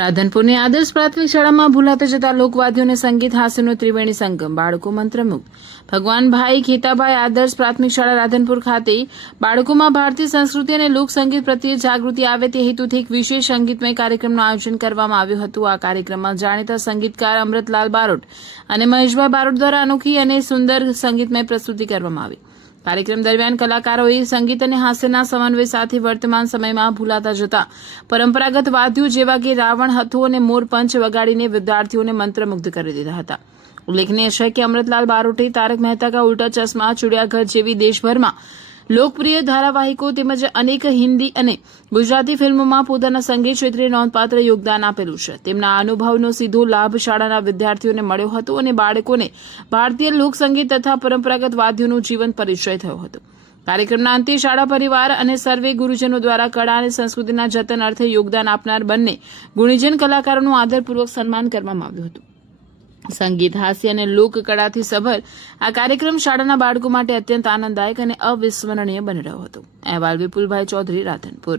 રાધનપુરની આદર્શ પ્રાથમિક શાળામાં ભૂલાતા જતા લોકવાદ્યોને સંગીત હાસ્યનો ત્રિવેણી સંગમ, બાળકો મંત્રમુગ્ધ. ભગવાનભાઈ ખેતાભાઈ આદર્શ પ્રાથમિક શાળા રાધનપુર ખાતે બાળકોમાં ભારતીય સંસ્કૃતિ અને લોકસંગીત પ્રત્યે જાગૃતિ આવે તે હેતુથી એક વિશેષ સંગીતમય કાર્યક્રમનું આયોજન કરવામાં આવ્યું હતું. આ કાર્યક્રમમાં જાણીતા સંગીતકાર અમૃતલાલ બારોટ અને મહેશભાઈ બારોટ દ્વારા અનોખી અને સુંદર સંગીતમય પ્રસ્તુતિ કરવામાં આવી. કાર્યક્રમ દરમિયાન કલાકારોએ સંગીત અને હાસ્યના સમન્વય સાથે વર્તમાન સમયમાં ભૂલાતા જતા પરંપરાગત વાદ્યો જેવા કે રાવણ, હથો અને મોરપંચ વગાડીને વિદ્યાર્થીઓને મંત્રમુગ્ધ કરી દીધા હતા. ઉલ્લેખનીય છે કે અમૃતલાલ બારોટે તારક મહેતા કા ઉલ્ટા ચશ્મા, ચિડિયાઘર જેવી દેશભરમાં લોકપ્રિય ધારાવાહિકો તેમજ અનેક હિન્દી અને ગુજરાતી ફિલ્મોમાં પોતાના સંગીત ક્ષેત્રે નોંધપાત્ર યોગદાન આપેલું છે. તેમના અનુભવનો સીધો લાભ શાળાના વિદ્યાર્થીઓને મળ્યો હતો અને બાળકોને ભારતીય લોકસંગીત તથા પરંપરાગત વાદ્યોનો જીવન પરિચય થયો હતો. કાર્યક્રમના અંતે શાળા પરિવાર અને સર્વે ગુરુજનો દ્વારા કળા અને સંસ્કૃતિના જતન અર્થે યોગદાન આપનાર બંને ગુણીજન કલાકારોનું આદરપૂર્વક સન્માન કરવામાં આવ્યું હતું. સંગીત, હાસ્ય અને લોકકળાથી સભર આ કાર્યક્રમ શાળાના બાળકો માટે અત્યંત આનંદદાયક અને અવિસ્મરણીય બની રહ્યો હતો. અહેવાલ વિપુલભાઈ ચૌધરી, રાધનપુર.